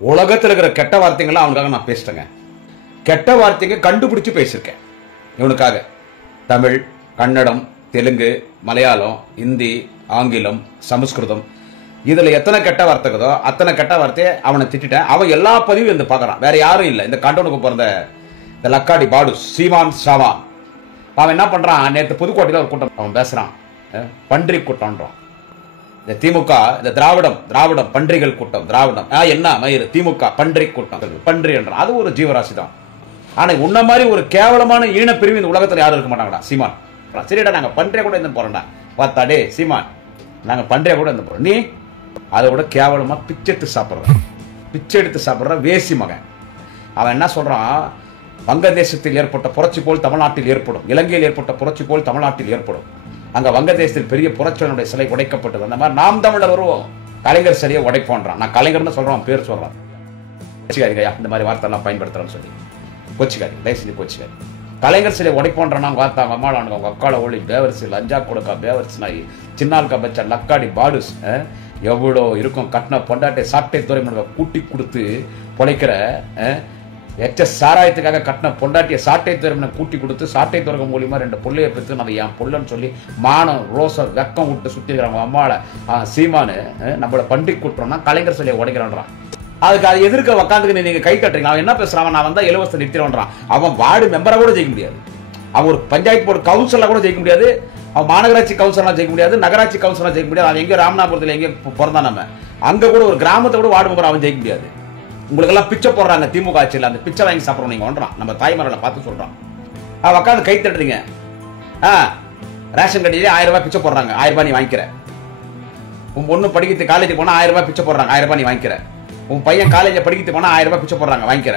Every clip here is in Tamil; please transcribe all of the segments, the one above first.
உலகத்தில் இருக்கிற கெட்ட வார்த்தைகள்லாம் அவனுக்காக நான் பேசிட்டேங்க. கெட்ட வார்த்தைங்க கண்டுபிடிச்சு பேசியிருக்கேன் இவனுக்காக. தமிழ், கன்னடம், தெலுங்கு, மலையாளம், இந்தி, ஆங்கிலம், சமஸ்கிருதம், இதுல எத்தனை கெட்ட வார்த்தைக்குதோ அத்தனை கெட்ட வார்த்தையை அவனை திட்டேன். அவன் எல்லா பதிவும் வந்து பார்க்கறான். வேற யாரும் இல்லை. இந்த கண்டவனுக்கு பிறந்த இந்த லக்காடி பாடு சீமான் சாமான் அவன் என்ன பண்றான்? நேற்று புதுக்கோட்டையில் ஒரு கூட்டம் அவன் பேசுறான். பன்றி கூட்டம்ன்றான். இந்த திமுக, இந்த திராவிடம் பன்றிகள் கூட்டம். திராவிடம் என்ன மயிறு? திமுக பன்றி கூட்டம், பன்றி என்றான். அது ஒரு ஜீவராசி தான். ஆனா உன்ன மாதிரி ஒரு கேவலமான ஈன பிரிவு இந்த உலகத்தில் யாரும் இருக்க மாட்டாங்கடா சீமான். சரிடா, நாங்க பன்றிய கூட இருந்து போறோம்டா. பார்த்தாடே சீமான், நாங்க பன்றிய கூட இருந்து போறோம். நீ அதை விட கேவலமா பிச்சை எடுத்து சாப்பிடுற வேசி மகன். அவன் என்ன சொல்றான்? வங்கதேசத்தில் ஏற்பட்ட புரட்சி போல் தமிழ்நாட்டில் ஏற்படும், இலங்கையில் ஏற்பட்ட புரட்சி போல் தமிழ்நாட்டில் ஏற்படும். அங்க வங்கதேசத்தில் பெரிய புரட்சியனுடைய சிலை உடைக்கப்பட்டது. அந்த மாதிரி நாம் தமிழர் வருவோம், கலைஞர் சிலையை உடைப்போன்றான். நான் கலைஞர்னு சொல்றான், பேர் சொல்றான். கொச்சிக்காரியா இந்த மாதிரி வார்த்தை எல்லாம் பயன்படுத்துறான்னு சொல்லி கொச்சிக்காரி, தயவு செஞ்சு கொச்சிக்காரி. கலைஞர் சிலை உடைப்போன்றான். பார்த்தா அவங்க அம்மாவில் அவங்க அக்கால ஒளி பேவரிசி, லஞ்சா கொடுக்கா பேவரிசி நாய், சின்னால்கா பச்சா லக்காடி பாடுஸ் எவ்வளோ இருக்கும். கட்டின பொண்டாட்டை சாட்டை துறைமுக கூட்டி கொடுத்து பொழைக்கிற எச்ச சாராயத்துக்காக கட்டின பொண்டாட்டிய சாட்டை துறைமுக கூட்டி கொடுத்து சாட்டை துறைக்க மூலியமா 2 பிள்ளைய பெற்று நம்ம என் பொல்லுன்னு சொல்லி மானம் ரோச வெக்கம் விட்டு சுற்றி இருக்கிறவங்க அம்மாவை சீமானு நம்மள பண்டி கூட்டுறோம்னா கலைஞர் சிலையை உடைக்கிறான்றான். அதுக்கு அதை எதிர்க்க உக்காந்துக்கு நீங்க கை தட்டுறீங்க. அவன் என்ன பேசுறான்? நான் வந்தா இலவச நிறுத்திடுவான்றான். அவன் வார்டு மெம்பரா கூட ஜெயிக்க முடியாது, அவன் ஒரு பஞ்சாயத்து போர்டு கவுன்சிலா கூட ஜெயிக்க முடியாது, அவன் மாநகராட்சி கவுன்சிலா ஜெயிக்க முடியாது, நகராட்சி கவுன்சிலா ஜெயிக்க முடியாது. அவன் எங்கேயோ ராமநாதபுரத்தில் எங்கேயோ பிறந்தான். நம்ம அங்க கூட ஒரு கிராமத்தை கூட வார்டு மெம்பர் அவன் ஜெயிக்க முடியாது. உங்களுக்கு எல்லாம் பிச்சை போடுறாங்க திமுக ஆட்சியில், அந்த பிச்சை வாங்கி சாப்பிட்றோம் நீங்க ஒன்றான். நம்ம தாய்மார்களை பார்த்து சொல்றான். அவன் உட்காந்து கை தட்டுறீங்க. ரேஷன் கடையிலே 1000 ரூபாய் பிச்சை போடுறாங்க, 1000 ரூபாய் நீ வாங்கிக்கிற. உன் பொண்ணு படிக்கிறது காலேஜ் போனா 1000 ரூபாய் பிச்சை போடுறாங்க, 1000 ரூபாய் நீ வாங்கிக்கிற. உன் பையன் காலேஜ் படிக்கிறது போனா 1000 ரூபாய் பிச்சை போடுறாங்க, வாங்கிக்கிற.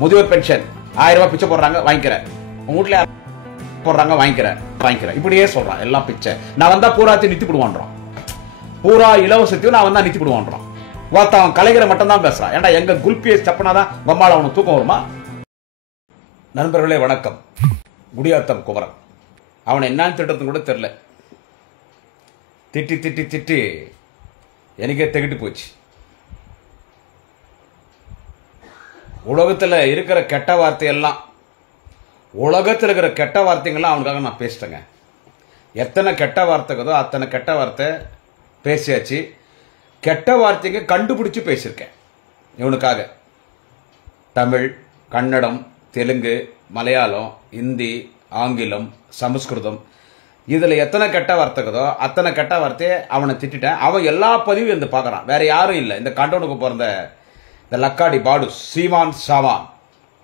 முதியோர் பென்ஷன் 1000 ரூபாய் பிச்சை போடுறாங்க, வாங்கிக்கிற. உங்க வீட்டுல போடுறாங்க, வாங்கிக்கிற. இப்படியே சொல்றான் எல்லாம் பிச்சை. நான் வந்தா பூராத்தையும் நித்தி விடுவான்றான். பூரா இலவசத்தையும் நான் வந்தா நித்தி விடுவான்றான். அவன் கலைஞரை மட்டும் தான் பேசுறான். ஏன்டா எங்க குல்பியை சப்பனாதான் வம்மால அவனுக்கு தூக்கம் வருமா? நண்பர்களே வணக்கம். குடியாத்தம் குமரன். அவனை என்னன்னு திட்டத்துன்னு கூட தெரியல. திட்டி திட்டி திட்டி எனக்கே திகிட்டு போச்சு. உலகத்தில் இருக்கிற கெட்ட வார்த்தையெல்லாம் அவனுக்காக நான் பேசிட்டேங்க. எத்தனை கெட்ட வார்த்தைக்குதோ அத்தனை கெட்ட வார்த்தை பேசியாச்சு. கெட்ட வார்த்தைங்க கண்டுபிடிச்சு பேசியிருக்கேன் இவனுக்காக. தமிழ், கன்னடம், தெலுங்கு, மலையாளம், இந்தி, ஆங்கிலம், சமஸ்கிருதம், இதுல எத்தனை கெட்ட வார்த்தைக்குதோ அத்தனை கெட்ட வார்த்தையை அவனை திட்டேன். அவன் எல்லா பதிவும் வந்து பார்க்கறான். வேற யாரும் இல்லை. இந்த கண்டவனுக்கு பிறந்த இந்த லக்காடி பாடு சீமான் சாமான்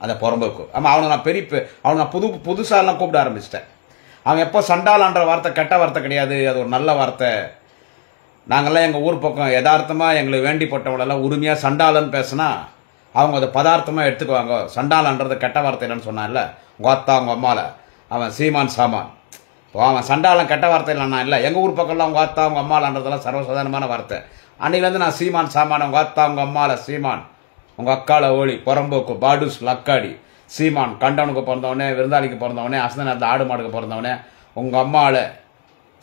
அந்த புறம்போக்கு. ஆமாம், அவனை நான் புதுசாலாம் கூப்பிட ஆரம்பிச்சிட்டேன். அவன் எப்போ சண்டாலான்ற வார்த்தை கெட்ட வார்த்தை கிடையாது, அது ஒரு நல்ல வார்த்தை. நாங்கள்லாம் எங்கள் ஊர் பக்கம் யதார்த்தமாக எங்களுக்கு வேண்டிப்பட்டவங்களெல்லாம் உரிமையாக சண்டாலன்னு பேசினா அவங்க அதை பதார்த்தமாக எடுத்துக்குவாங்க. சண்டாலன்றது கெட்ட வார்த்தை இல்லைன்னு சொன்னான்ல உங்க அத்தா உங்க அம்மாவில், அவன் சீமான் சாமான். அவன் சண்டாலம் கெட்ட வார்த்தை இல்லைன்னா இல்லை. எங்கள் ஊர் பக்கம்லாம் உங்க அத்தா உங்க அம்மாலன்றதெல்லாம் சர்வசாதாரணமான வார்த்தை. அன்னையிலேருந்து நான் சீமான் சாமான், உங்க அத்தா உங்க அம்மாவில் சீமான், உங்க அக்கால ஓலி புறம்போக்கு பாடுஸ் லக்காடி சீமான், கண்டவனுக்கு பிறந்தவனே, விருந்தாளிக்கு பிறந்தவனே, அசந்த நேரத்தில் ஆடு மாடுக்கு பிறந்தவனே, உங்க அம்மாவில்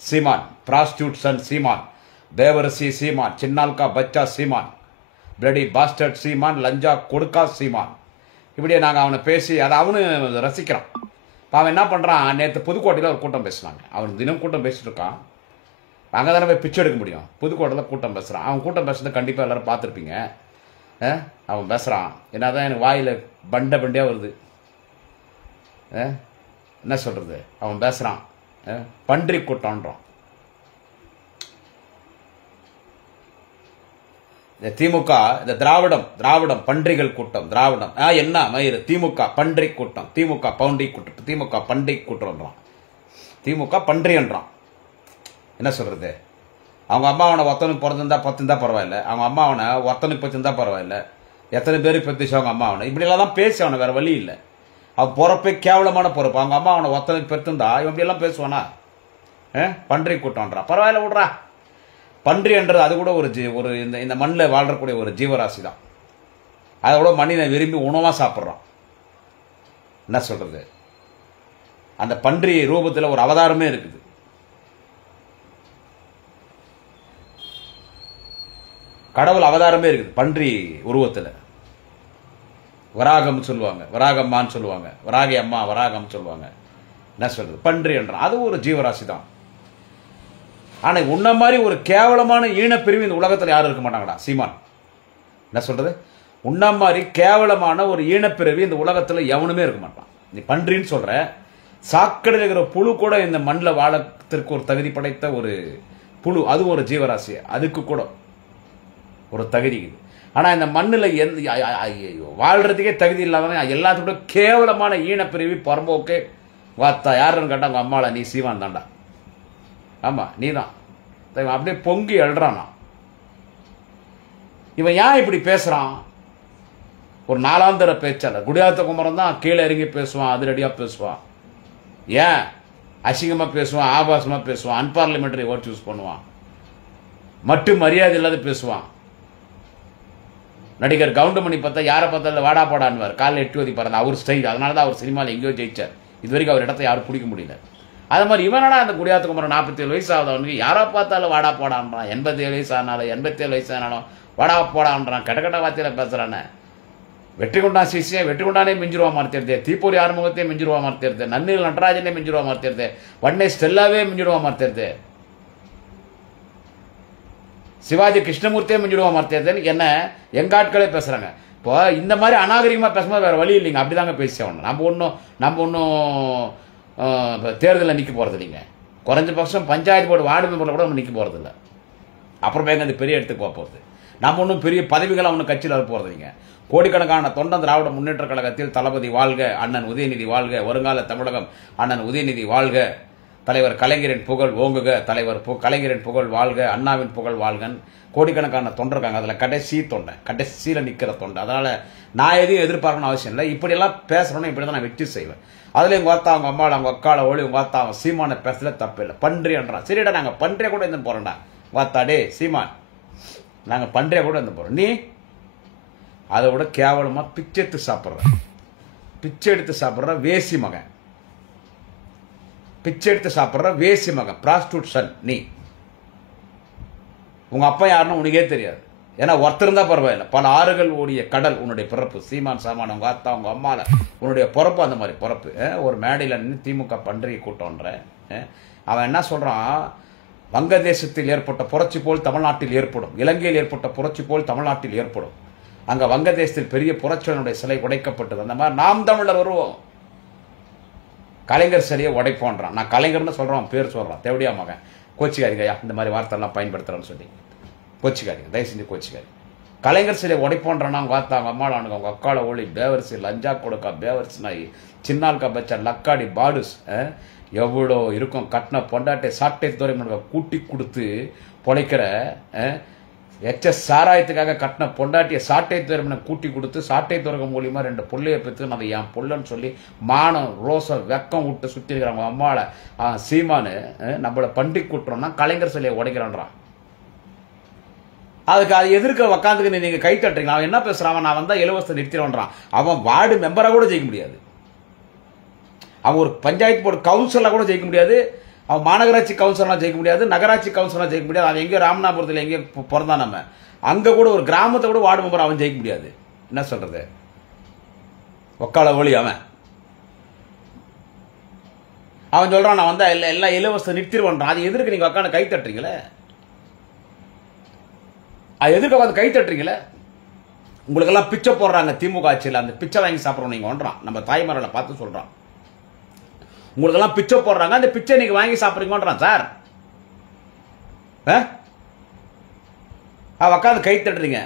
சீமான், பிராஸ்டியூட் சன் சீமான், தேவரசி சீமான், சின்னால்கா பச்சா சீமான், பிளடி பாஸ்டர்ட் சீமான், லஞ்சா கொடுக்கா சீமான். இப்படியே நாங்கள் அவனை பேசி அதை அவனு ரசிக்கிறான். அவன் என்ன பண்ணுறான்? நேற்று புதுக்கோட்டையில் ஒரு கூட்டம் பேசுனாங்க. அவன் தினம் கூட்டம் பேசிட்டு இருக்கான். அங்கே தானே போய் பிச்சை எடுக்க முடியும். புதுக்கோட்டையில் கூட்டம் பேசுகிறான். அவன் கூட்டம் பேசுறதை கண்டிப்பாக எல்லாரும் பார்த்துருப்பீங்க. அவன் பேசுகிறான். என்னதான் எனக்கு வாயில் பண்டையாக வருது. என்ன சொல்கிறது? அவன் பேசுகிறான் பன்றி கூட்டம்ன்றான். இந்த திமுக, இந்த திராவிடம் பன்றிகள் கூட்டம். திராவிடம் என்ன மயிறு? திமுக பன்றி கூட்டம், திமுக பவுண்டி கூட்டம், திமுக பன்றி கூட்டம்ன்றான். திமுக பன்றி என்றான். என்ன சொல்றது? அவங்க அம்மா அவனை ஒருத்தனுக்கு பிறந்திருந்தா 10 இருந்தா பரவாயில்ல, அவங்க அம்மா அவனை ஒருத்தனுக்கு 10 இருந்தா பரவாயில்ல, எத்தனை பேருக்கு பெற்றுச்சு அவங்க அம்மா அவனை. இப்படியெல்லாம் தான் பேசி அவனை, வேற வழி இல்லை. அவன் பொறப்பே கேவலமான பொறுப்பு. அவங்க அம்மா அவனை ஒருத்தனுக்கு பெற்றிருந்தா இவன் இப்படியெல்லாம் பேசுவானா? பன்றி கூட்டம்ன்றான். பரவாயில்ல விட்றா. பன்றி என்றது அது கூட ஒரு இந்த மண்ணில் வாழ்றக்கூடிய ஒரு ஜீவராசி தான். அதை கூட மனிதனை விரும்பி உணவாக சாப்பிட்றான். என்ன சொல்றது? அந்த பன்றி ரூபத்தில் ஒரு அவதாரமே இருக்குது. கடவுள் அவதாரமே இருக்குது பன்றி உருவத்தில். வராகம்னு சொல்லுவாங்க, வராகம்மான்னு சொல்லுவாங்க, வராகி அம்மா வராகம் சொல்லுவாங்க. என்ன சொல்றது, பன்றி என்றான். அது ஒரு ஜீவராசி தான். ஆனா உன்ன மாதிரி ஒரு கேவலமான ஈனப்பிரிவு இந்த உலகத்தில் யாரும் இருக்க மாட்டாங்கடா சீமான். என்ன சொல்றது, உன்ன மாதிரி கேவலமான ஒரு ஈனப்பிரிவு இந்த உலகத்தில் எவனுமே இருக்க மாட்டான். நீ பன்றின்னு சொல்ற, சாக்கடையில் இருக்கிற புழு கூட இந்த மண்ணில் வாழத்திற்கு ஒரு தகுதி படைத்த ஒரு புழு, அது ஒரு ஜீவராசி, அதுக்கு கூட ஒரு தகுதி. ஆனால் இந்த மண்ணில் வாழ்றதுக்கே தகுதி இல்லாதவன் எல்லாத்தோட கேவலமான ஈனப்பிரிவு பரம்போக்கு வாத்தா யாருன்னு கேட்டா உங்க அம்மாளா, நீ சீமான் தாண்டா. ஆமா நீ தான். அப்படியே பொங்கி எழுறானா. இவன் ஏன் இப்படி பேசுறான்? ஒரு நாலாந்தர பேச்சாளர். குடியாத்த குமரன் தான் கீழே இறங்கி பேசுவான், அதிரடியா பேசுவான். ஏன் அசிங்கமா பேசுவான், ஆபாசமா பேசுவான், அன்பார்லிமெண்டரி வேர்ட்ஸ் யூஸ் பண்ணுவான், மட்டும் மரியாதை இல்லாத பேசுவான். நடிகர் கவுண்டமணி பார்த்தா யாரை பார்த்தாலும் வாடா போடான்வார், காலையில் 8 வதி பறந்த அவர் ஸ்டைல். அதனால தான் அவர் சினிமாவில் எங்கேயோ ஜெயிச்சார். இது வரைக்கும் அவர் இடத்த யாரும் பிடிக்க முடியல. அது மாதிரி இவனடா அந்த குடியாத்த குமரன் 47 வயசு ஆகுதவனுக்கு யாரா பார்த்தாலும் வாடா போடான்றான். 87 வயசு ஆனாலும் 87 வயசு ஆனாலும் வாடா போடான்றான். கட்ட வார்த்தையில பேசுறானே. வெற்றி கொண்டான் சிசியை வெற்றி கொண்டானே மிஞ்சிருவா மார்த்தேர்தே, தீப்பொறி ஆறுமுகத்தையே மிஞ்சிருவா மார்த்தேர்தே, நன்னில் நடராஜனே மிஞ்சிருவா மார்த்தேர்தே, வண்ணை ஸ்டெல்லாவே மிஞ்சிருவா மார்த்தேர்தே, சிவாஜி கிருஷ்ணமூர்த்தியே மிஞ்சிடுவா மார்த்தேர்தேன்னு என்ன எங்க ஆட்களே பேசுறாங்க. இப்போ இந்த மாதிரி அநாகரிகமாக பேசும்போது வேற வழி இல்லைங்க, அப்படிதாங்க பேசி ஆகணும். நம்ம ஒன்றும் தேர்தலில் நிற்க போகிறது இல்லைங்க. குறைஞ்சபட்சம் பஞ்சாயத்து போர்டு வார்டு மெம்பரில் கூட நம்ம நிற்க போகிறது இல்லை. அப்புறமே அது பெரிய இடத்துக்கு போக போகிறது. நம்ம ஒன்றும் பெரிய பதவிகளை ஒன்றும் கட்சியில் வர போகிறது இல்லைங்க. கோடிக்கணக்கான தொண்டன் திராவிட முன்னேற்ற கழகத்தில் தளபதி வாழ்க, அண்ணன் உதயநிதி வாழ்க, வருங்கால தமிழகம் அண்ணன் உதயநிதி வாழ்க, தலைவர் கலைஞரின் புகழ் ஓங்குக, தலைவர் கலைஞரின் புகழ் வாழ்க, அண்ணாவின் புகழ் வாழ்கன் கோடிக்கணக்கான தொண்டர் இருக்காங்க. அதில் கடைசி தொண்டை, கடைசியில் நிற்கிற தொண்டை. அதனால் நான் எதையும் எதிர்பார்க்கணும் அவசியம் இல்லை. இப்படியெல்லாம் பேசுகிறோன்னா இப்படி தான் நான் வெற்றி செய்வேன். அதில் எங்கள் வார்த்தா அவங்க அம்மாவில் அவங்க அக்கால ஒளி உங்கள் வார்த்தா அவன் சீமான பேசல தப்பு இல்லை. பன்றின்றான். சரிடா நாங்கள் பன்றியை கூட இருந்து போகிறோம்டா. வார்த்தாடே சீமான், நாங்கள் பன்றியை கூட இருந்து போகிறோம். நீ அதை விட கேவலமாக பிச்சை எடுத்து சாப்பிட்ற வேசி மகன், பிச்சை எடுத்து சாப்பிட்ற வேசி மகன், ப்ராஸ்டியூட் சன். நீ உங்க அப்பா யாருன்னு உனக்கே தெரியாது. ஏன்னா ஒருத்தர் தான் பரவாயில்ல, பல ஆறுகள் ஓடிய கடல் உன்னுடைய பிறப்பு. சீமான் சாமான் உங்க அத்தா உங்க அம்மால உன்னுடைய பிறப்பு அந்த மாதிரி பிறப்பு. ஒரு மேடையில் நின்று திமுக பன்றியை கூட்டம்ன்ற அவன் என்ன சொல்றான், வங்கதேசத்தில் ஏற்பட்ட புரட்சி போல் தமிழ்நாட்டில் ஏற்படும், இலங்கையில் ஏற்பட்ட புரட்சி போல் தமிழ்நாட்டில் ஏற்படும். அங்க வங்கதேசத்தில் பெரிய புரட்சியினுடைய சிலை உடைக்கப்பட்டது. அந்த மாதிரி நாம் தமிழர் வருவோம், கலைஞர் சிலையை உடைப்போன்றான். நான் கலைஞர்னு சொல்றான், பேர் சொல்றான். தேவடியா மகன் கோச்சிக்காரிங்கய்யா, இந்த மாதிரி வார்த்தைலாம் பயன்படுத்துறான்னு சொல்லி கோச்சிக்காரிங்க, தயவு செஞ்சு கோச்சிக்காரி. கலைஞர் சிலையை உடைப்போன்றானா அவங்க வார்த்தை அவங்க அம்மாளானுங்க அவங்க அக்கால ஒளி பேவரிசி லஞ்சா கொடுக்கா பேவரிசி நாய் சின்னால்கா பச்சா லக்காடி பாடுஸ் எவ்வளோ இருக்கும். கட்டின பொண்டாட்டை சாட்டை துறை கூட்டி கொடுத்து பொழைக்கிற சாராயத்துக்காக கட்டின பொண்டாட்டிய சாட்டை துறை கூட்டி கொடுத்து சாட்டை துறைகம் மூலியமா 2 புள்ளைய பெற்று அதை என் புள்ளன்னு சொல்லி மானம் ரோசம் வெக்கம் விட்டு சுற்றி இருக்கிறாங்க அம்மாவை. சீமானு நம்மளை பண்டி கூட்டுறோம்னா கலைஞர் சிலையை உடைக்கிறான்றான். அதுக்கு அது எதிர்க்க உக்காந்துக்கு நீங்க கை தட்டுறீங்க. அவன் என்ன பேசுறான், நான் வந்தா இலவசத்தை நிறுத்திடுவான்றான். அவன் வார்டு மெம்பரா கூட ஜெயிக்க முடியாது, அவன் ஒரு பஞ்சாயத்து போர்டு கவுன்சிலா கூட ஜெயிக்க முடியாது, அவன் மாநகராட்சி கவுன்சிலர்லாம் ஜெயிக்க முடியாது, நகராட்சி கவுன்சிலர் ஜெயிக்க முடியாது. அவன் எங்கேயோ ராமநாதபுரத்தில் எங்கேயோ பிறந்தான், நம்ம அங்க கூட ஒரு கிராமத்தை கூட வார்டு மெம்பர் அவன் ஜெயிக்க முடியாது. என்ன சொல்றது, ஒக்கால ஒளி அவன் சொல்றான் நான் வந்தா எல்லாம் இலவசத்தை நிறுத்திடுவான்றான். அது எதிர்க்கு நீங்க உட்காந்து கை தட்டுறீங்களே, அது எதிர்க்க உட்காந்து கை தட்டுறீங்களே. உங்களுக்கெல்லாம் பிச்சை போடுறாங்க திமுக ஆட்சியில், அந்த பிச்சை வாங்கி சாப்பிட்றோம் நீங்க ஒன்றான். நம்ம தாய்மார்களை பார்த்து சொல்றான், உங்களுக்கெல்லாம் பிச்சை போடுறாங்க, அந்த பிச்சை நீங்க வாங்கி சாப்பிடுறீங்கன்றான் சார். உட்காந்து கை தட்டுறீங்க.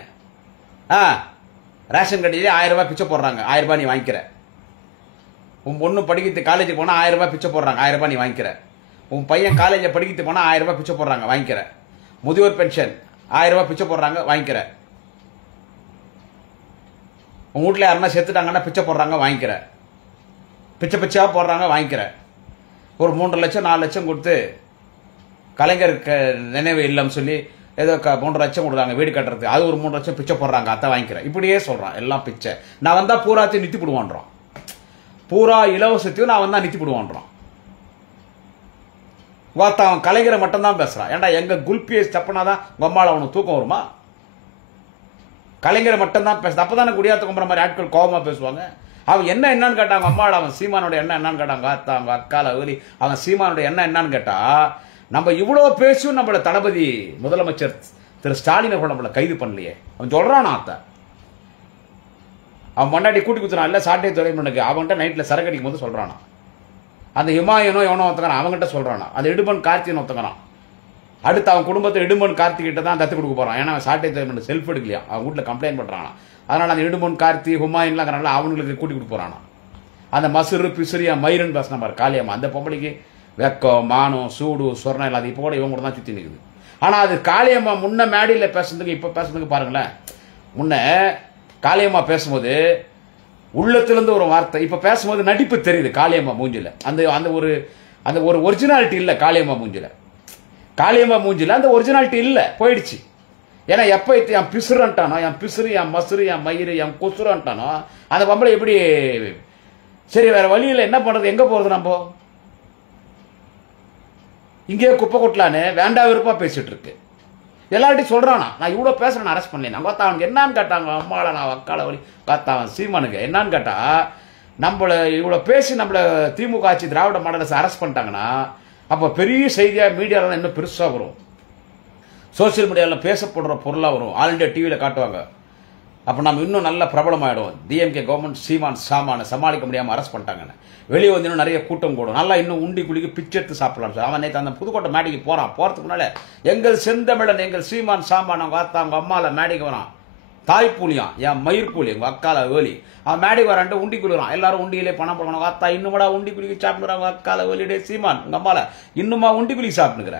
ரேஷன் கடையிலே 1000 ரூபாய் பிச்சை போடுறாங்க, 1000 ரூபாய் நீ வாங்கிக்கிற. உன் பொண்ணு படிக்கிறது காலேஜுக்கு போனா 1000 ரூபாய் பிச்சை போடுறாங்க, 1000 ரூபாய் நீ வாங்கிக்கிற. உன் பையன் காலேஜ் படிக்கிறது போனா 1000 ரூபாய் பிச்சை போடுறாங்க, வாங்கிக்கிற. முதியோர் பென்ஷன் 1000 ரூபாய் பிச்சை போடுறாங்க, வாங்கிக்கிற. உங்க வீட்டுல யாருன்னா செத்துட்டாங்கன்னா பிச்சை போடுறாங்க, வாங்கிக்கிற. பிச்சை பிச்சையா போடுறாங்க, வாங்கிக்கிற. ஒரு 3 லட்சம் 4 லட்சம் கொடுத்து கலைஞருக்கு நினைவு இல்லம் சொல்லி ஏதோ 3 லட்சம் கொடுக்குறாங்க வீடு கட்டுறதுக்கு, அது ஒரு 3 லட்சம் பிச்சை போடுறாங்க, அத்தை வாங்கிக்கிற. இப்படியே சொல்றான், எல்லாம் பிச்சை. நான் வந்தா பூராத்தையும் நித்தி போடுவான்றான், பூரா இலவசத்தையும் நான் வந்தா நித்தி போடுவான்றான். வார்த்தை அவன் கலைஞரை மட்டும்தான் பேசுறான். ஏன்டா எங்க குல்பியை தப்புனாதான் உம்மால அவனுக்கு தூக்கம் வருமா? கலைஞரை மட்டும்தான் பேசுது. அப்பதானே குடியாத்த கும்புற மாதிரி ஆட்கள் கோபமா பேசுவாங்க. அவன் என்னன்னு கேட்டாங்க அம்மாவோட, அவன் சீமானோட என்னன்னு கேட்டாங்க அவங்க அக்கால வேலி. அவன் சீமானோட என்னன்னு கேட்டா, நம்ம இவ்வளவு பேசியும் நம்மள தளபதி முதலமைச்சர் திரு ஸ்டாலின் அவர்கள் நம்மள கைது பண்ணலையே. அவன் சொல்றானா அத்த அவன் முன்னாடி கூட்டி குத்துறான் இல்ல சாட்டை துறைமுனுக்கு. அவன்கிட்ட நைட்ல சரக்கு அடிக்கும் போது சொல்றானா. அந்த ஹிமாயனோ எவனோ ஒருத்தங்கிறான், அவங்ககிட்ட சொல்றானா. அந்த இடுமன் கார்த்திகன் ஒருத்தங்கிறான். அடுத்து அவன் குடும்பத்தை இடுமன் கார்த்திகிட்ட தான் தத்து கொடுக்க போறான். ஏன்னா அவன் சாட்டை துறைமுன் செல்ஃப் எடுக்கலையா, அவன் வீட்டில் கம்ப்ளைண்ட் பண்றானா. அதனால அந்த இடுமன் கார்த்தி ஹுமாயின்லாம் அவனுங்களுக்கு கூட்டி கொடுக்க போறானா. அந்த மசுறு பிசுரியா மயிரன் பேசின பாரு காளியம்மா, அந்த பொம்பளைக்கு வெக்கம் மானம் சூடு சொர்ணம் இல்லாத இப்போ கூட இவங்க கூட தான் சுற்றி நிற்குது. ஆனால் அது காளியம்மா முன்ன மேடையில் பேசுறதுக்கு இப்போ பேசுறதுக்கு பாருங்களேன். முன்ன காளியம்மா பேசும்போது உள்ளத்திலிருந்து ஒரு வார்த்தை, இப்போ பேசும்போது நடிப்பு தெரியுது காளியம்மா மூஞ்சில. அந்த அந்த ஒரு அந்த ஒரு ஒரிஜினாலிட்டி இல்லை காளியம்மா மூஞ்சில. காளியம்மா மூஞ்சில அந்த ஒரிஜினாலிட்டி இல்லை, போயிடுச்சு. ஏன்னா எப்போ என் பிசுறன்ட்டானோ, என் பிசுறு என் மசுறு என் மயிறு என் கொசுறன்ட்டானோ அந்த பொம்பளை எப்படி சரி வேற வழியில் என்ன பண்றது, எங்க போறது, நம்ம இங்கேயே குப்பை கொட்டலான்னு வேண்டா விருப்பா பேசிட்டு இருக்கு. எல்லார்ட்டையும் சொல்றானா நான் இவ்வளோ பேசுறேன் அரெஸ்ட் பண்ணல. பார்த்தா அவனுக்கு என்னன்னு கேட்டாங்க அம்மாவை நான் வக்கால வழி பார்த்தா அவன் சீமானுக்கு என்னன்னு கேட்டா, நம்மளை இவ்வளோ பேசி நம்மளை திமுக ஆட்சி திராவிட மாடல் அரெஸ்ட் பண்ணிட்டாங்கன்னா அப்போ பெரிய செய்தியாக மீடியாவில் இன்னும் பெருசாக வரும், சோசியல் மீடியாவில் பேசப்படுற பொருளாக வரும், ஆல் இண்டியா டிவியில் காட்டுவாங்க. அப்போ நம்ம இன்னும் நல்ல பிரபலமாயிடும். டிஎம்கே கவர்மெண்ட் சீமான் சாமான சமாளிக்க முடியாமல் அரெஸ்ட் பண்ணிட்டாங்கன்னு வெளியே வந்து இன்னும் நிறைய கூட்டம் கூடும், நல்லா இன்னும் உண்டி குளிக்கு பிச்செடுத்து சாப்பிடலாம் சார். அவன் நேற்று அந்த புதுக்கோட்டை மேடைக்கு போகிறான். போகிறதுக்கு முன்னால எங்கள் செந்தமிழன் எங்கள் சீமான் சாமான் அவங்க அத்தா அவங்க அம்மாவில் மேடைக்கு வரான். தாய்ப்பூலியான் என் மயிர்கூலி எங்கள் அக்கால வேலி. அவன் மேடைக்கு வரான்ட்டு உண்டி குளிரான். எல்லாரும் உண்டியிலே பணம் போடணும். அத்தா இன்னுமாடா உண்டி குளிக்கு சாப்பிடுறாங்க அக்கால வேலிடே சீமான் உங்கள் அம்மாவில் இன்னுமா உண்டி குளிக்கு சாப்பிட்டுக்கிற.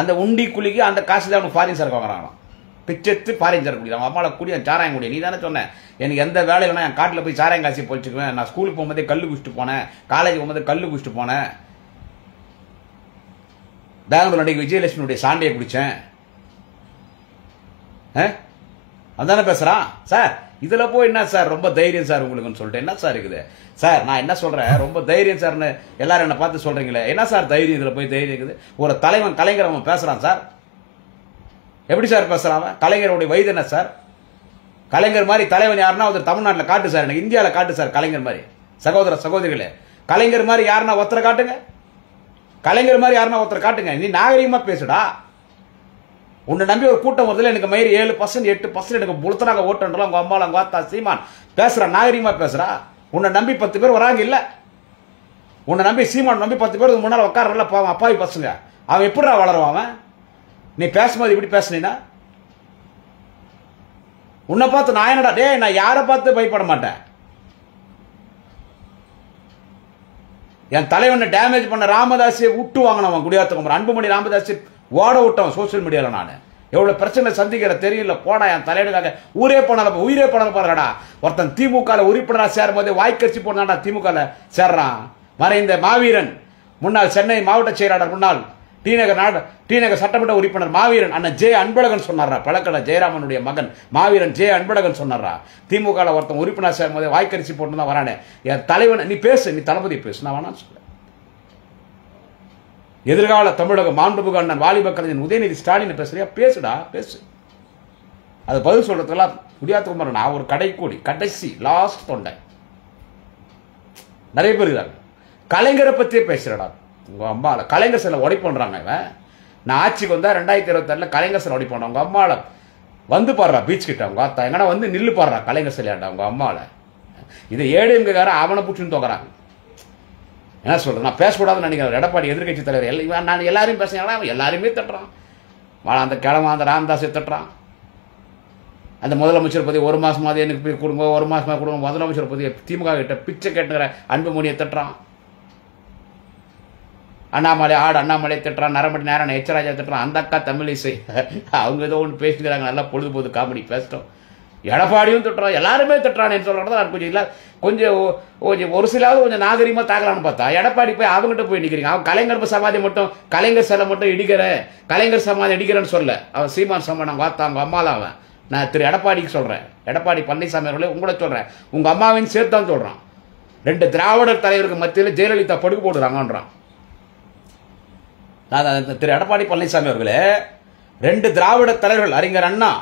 அந்த உண்டி குளிக்கு அந்த காசு தான் அவனுக்கு ஃபாரின் சரக்கு வாங்குறாங்களாம். பிச்செத்து ஃபாரின் சரக்கு குடிக்கிறான். அம்மாவை குடிய சாராயம் குடிய. நீ தானே சொன்னேன் எனக்கு எந்த வேலையில்னா என் காட்டில் போய் சாராயம் காசி பொழிச்சுக்குவேன். நான் ஸ்கூலுக்கு போகும்போதே கல்லு குடிச்சிட்டு போனேன், காலேஜ் போகும்போது கல்லு குடிச்சிட்டு போனேன், பெங்களூர் நடிகை விஜயலட்சுமியுடைய சாண்டையை குடித்தேன். அதானே பேசுறான் சார். இதுல போய் என்ன சார் ரொம்ப தைரியம் சார் உங்களுக்குன்னு சொல்லிட்டு என்ன சார் இருக்குது சார். நான் என்ன சொல்றேன் ரொம்ப தைரியம் சார்னு எல்லாரும் என்ன பார்த்து சொல்றீங்களே, என்ன சார் தைரியம், இதுல போய் தைரியம் இருக்குது. ஒரு தலைவன் கலைஞர் அவன் பேசுறான் சார், எப்படி சார் பேசுறான்? கலைஞருடைய வயது என்ன சார்? கலைஞர் மாதிரி தலைவன் யாருன்னா ஒரு தமிழ்நாட்டில் காட்டு சார், எனக்கு இந்தியாவில் காட்டு சார் கலைஞர் மாதிரி. சகோதர சகோதரிகளே கலைஞர் மாதிரி யாருன்னா ஒருத்தரை காட்டுங்க, கலைஞர் மாதிரி யாருன்னா ஒருத்தரை காட்டுங்க. நீ நாகரிகமா பேசுடா. உன்னை நம்பி ஒரு கூட்டம் வருதுல, எனக்கு மயிறு 7% 8% எனக்கு புளுத்தனாக ஓட்டுன்றலாம். உங்க அம்மாவில் உங்க அத்தா சீமான் பேசுறா, நாகரிகமா பேசுறா. உன்னை நம்பி 10 பேர் வராங்க இல்ல, உன்னை நம்பி சீமான் நம்பி 10 பேர் முன்னால உட்காரல பாவம் அப்பாவி பசங்க. அவன் எப்படிடா வளருவான் அவன்? நீ பேசும்போது இப்படி பேசுனீனா உன்னை பார்த்து நான் என்னடா டே, நான் யாரை பார்த்து பயப்பட மாட்டேன். என் தலைவனை டேமேஜ் பண்ண ராமதாஸை விட்டு வாங்கினவன் குடியாத்த அன்புமணி ராமதாஸை ஓட விட்டவன் சோசியல் மீடியாவில். நான் எவ்வளவு பிரச்சனை சந்திக்கிற தெரியல போடா. என் தலைவனுக்காக ஊரே போனால உயிரே போனால பாருடா. ஒருத்தன் திமுக உறுப்பினரா சேரும் போது வாய்க்கட்சி போனாடா திமுக சேர்றான். மறைந்த மாவீரன் முன்னாள் சென்னை மாவட்ட செயலாளர் முன்னாள் டிநகர் சட்டமன்ற உறுப்பினர் மாவீரன் அண்ணன் ஜே அன்பழகன் சொன்னாரா, பழக்கடை ஜெயராமனுடைய மகன் மாவீரன் ஜே அன்பழகன் சொன்னாரா, திமுக ஒருத்தன் உறுப்பினர் சேரும் போது வாய்க்கரிசி போட்டு தான் வரானே. என் தலைவன் நீ பேசு, நீ தளபதி பேசு, நான் வேணாம் சொல்ல. எதிர்கால தமிழக மாண்புமிகு அண்ணன் வாலிப கலைஞர் உதயநிதி ஸ்டாலின் பேசுறியா, பேசுடா பேசு. அது பதில் சொல்றதுக்கெல்லாம் முடியாத குமார். நான் ஒரு கடைக்கூடி கடைசி லாஸ்ட் தொண்டை. நிறைய பேர் இருக்காங்க. கலைஞரை பத்தியே பேசுறடா. உங்க அம்மாவில் கலைஞர் சிலை ஒடி பண்றாங்க. இவன் நான் ஆட்சிக்கு வந்தா 2026 கலைஞர் சிலை ஒடி பண்றான். உங்க அம்மாவில் வந்து பாடுறா பீச் கிட்ட உங்க அத்தா எங்கன்னா வந்து நில்லு பாடுறா கலைஞர் சிலையாண்டா உங்க அம்மாவில். இது ஏடிஎம்கார அவனை பிடிச்சுன்னு தோக்குறாங்க. என்ன சொல்றது, நான் பேசக்கூடாதுன்னு நினைக்கிறேன். எடப்பாடி எதிர்கட்சி தலைவர் நான் எல்லாரையும் பேசுறேன், எல்லாருமே தட்டுறான். அந்த கிழமை அந்த ராமதாஸை தட்டுறான். அந்த முதலமைச்சர் பத்தி 1 மாசமாவது எனக்கு போய் கொடுங்க, 1 மாசமா கொடுங்க. முதலமைச்சர் பத்தி திமுக கிட்ட பிச்சை கேட்டுக்கிற அன்புமணியை தட்டுறான். அண்ணாமலை அண்ணாமலை திட்டுறான். நரம்படி நேரம் எச்சராஜா திட்டுறான். அந்த அக்கா தமிழிசை அவங்க ஏதோ ஒன்று பேசிக்கிறாங்க, நல்லா பொழுதுபோது காமெடி பேசிட்டோம். எடப்பாடியும் திட்டுறான், எல்லாருமே திட்டுறான்னு சொல்றது. நான் கொஞ்சம் இல்லை கொஞ்சம் ஒரு சிலாவது கொஞ்சம் நாகரிகமாக தாக்கலான்னு பார்த்தா எடப்பாடி போய் அவங்ககிட்ட போய் நிற்கிறீங்க. அவன் கலைஞர் சமாதி மட்டும் கலைஞர் சிலை மட்டும் இடிக்கிறேன், கலைஞர் சமாதி இடிக்கிறேன்னு சொல்ல. அவன் சீமான் சம்மான் பார்த்தா அவங்க அம்மாவில் அவன். நான் திரு எடப்பாடிக்கு சொல்றேன், எடப்பாடி பழனிசாமி அவர்களே உங்களை சொல்றேன், உங்க அம்மாவின் சேர்த்தான் சொல்றான். 2 திராவிடர் தலைவருக்கு மத்தியில் ஜெயலலிதா படுகு போடுறாங்கன்றான். திரு எடப்பாடி பழனிசாமி அவர்களே 2 திராவிட தலைவர்கள் அறிஞர் அண்ணா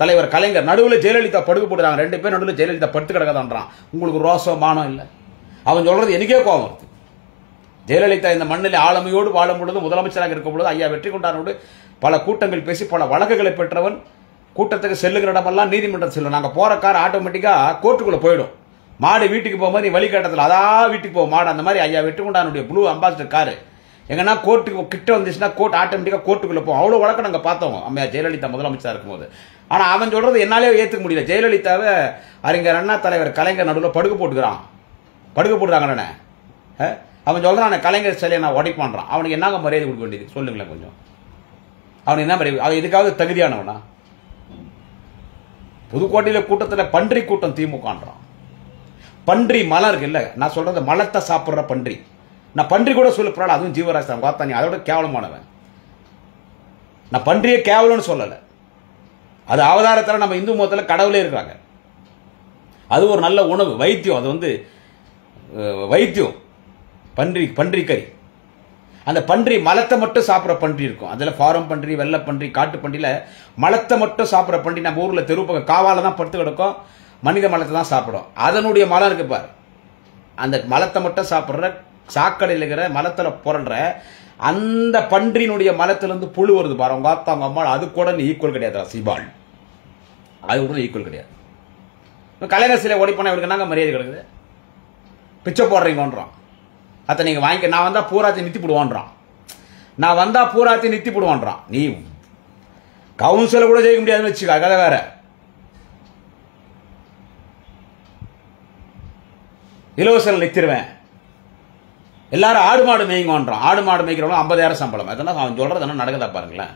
தலைவர் கலைஞர் நடுவில் ஜெயலலிதா படுக்க போடுறாங்க, 2 பேர் நடுவில் ஜெயலலிதா படுத்து கிடக்காதான்றான். உங்களுக்கு ரோசம் மானம் இல்லை? அவன் சொல்றது எனக்கே கோபம் வருது. ஜெயலலிதா இந்த மண்ணில் ஆளுமையோடு வாழும் பொழுது, முதலமைச்சராக இருக்கும் பொழுது, ஐயா வெற்றி கொண்டாரோடு பல கூட்டங்கள் பேசி பல வழக்குகளை பெற்றவன். கூட்டத்துக்கு செல்லுகிற இடமெல்லாம் நீதிமன்றம் செல்லும். நாங்கள் போற கார் ஆட்டோமேட்டிக்காக கோர்ட்டுக்குள்ளே போயிடும். மாடு வீட்டுக்கு போகும்போது வழிகாட்டத்தில் அதான் வீட்டுக்கு போகும் மாடு. அந்த மாதிரி ஐயா வெற்றி கொண்டாருடைய ப்ளூ அம்பாசிடர் காரு எங்கன்னா கோர்ட்டுக்கு கிட்ட வந்துச்சுன்னா கோர்ட் ஆட்டோமேட்டிக்காக கோர்ட்டுக்குள்ளே போகும். அவ்வளோ வழக்கம் நாங்கள் பார்த்தோம் அம்மையா ஜெயலலிதா முதலமைச்சராக இருக்கும்போது. ஆனால் அவன் சொல்றது என்னாலே ஏற்றுக்க முடியல. ஜெயலலிதாவை அறிஞர் அண்ணா, தலைவர் கலைஞர் நடுவில் படுக்க போட்டுறாங்கண்ணே. அவன் சொல்றான் கலைஞர் சிலையை நான் உடைப்பான்றான். அவனுக்கு என்னங்க மரியாதை கொடுக்க வேண்டியது சொல்லுங்களேன் கொஞ்சம். அவனுக்கு என்ன மரியாதை? அவன் இதுக்காவது தகுதியானவனா? புதுக்கோட்டையில கூட்டத்தில் பன்றி கூட்டம் திமுகன்றான். பன்றி மலம் இருக்கு இல்ல, நான் சொல்றது மலத்தை சாப்பிடுற பன்றி. நான் பன்றி கூட சொல்லப்படாது, அதுவும் ஜீவராஜ் தான் பார்த்தா. நீ அதோட கேவலமானவன். நான் பன்றியை கேவலம்னு சொல்லல. அது அவதாரத்தில் நம்ம இந்து மதத்தில் கடவுளே இருக்கிறாங்க. அது ஒரு நல்ல உணவு, வைத்தியம். அது வந்து வைத்தியம். பன்றி கறி. அந்த பன்றி மலத்தை மட்டும் சாப்பிட்ற பன்றி இருக்கும். அதில் ஃபாரம் பன்றி, வெள்ளை பன்றி, காட்டு பன்றியில மலத்தை மட்டும் சாப்பிட்ற பன்றி நம்ம ஊரில் தெருப்பக்கம் காவால தான் படுத்து கிடக்கும். மனித மலத்தை தான் சாப்பிடும். அதனுடைய மலம் இருக்கு பாரு, அந்த மலத்தை மட்டும் சாப்பிட்ற சாக்கடையில் இருக்கிற மலத்தில் புரள்ற அந்த பன்றியினுடைய மலத்திலிருந்து புழு வருது பாரு, அவங்க அத்தா அவங்க அம்மா. அது கூட ஈக்குவல் கிடையாது சீபால். அது கூட ஈக்குவல் கிடையாது. கலைஞர் சிலை ஓடிப்போனா இவருக்கு நாங்கள் மரியாதை கிடக்குது. பிச்சை போடுறீங்கன்றான். அத்தை நீங்க வாங்கிக்க, நான் வந்தா பூராத்தி நித்தி போடுவான்றான். நீ கவுன்சில கூட ஜெயிக்க முடியாதுன்னு வச்சுக்க, கதை வேற. இலவசம் நிறுத்திடுவேன். எல்லாரும் ஆடு மாடு மேய்ங்கன்றான். ஆடு மாடு மேய்க்கிறவங்க 50,000 சம்பளம். அதெல்லாம் அவன் சொல்றது என்ன நடக்குதா பாருங்களேன்.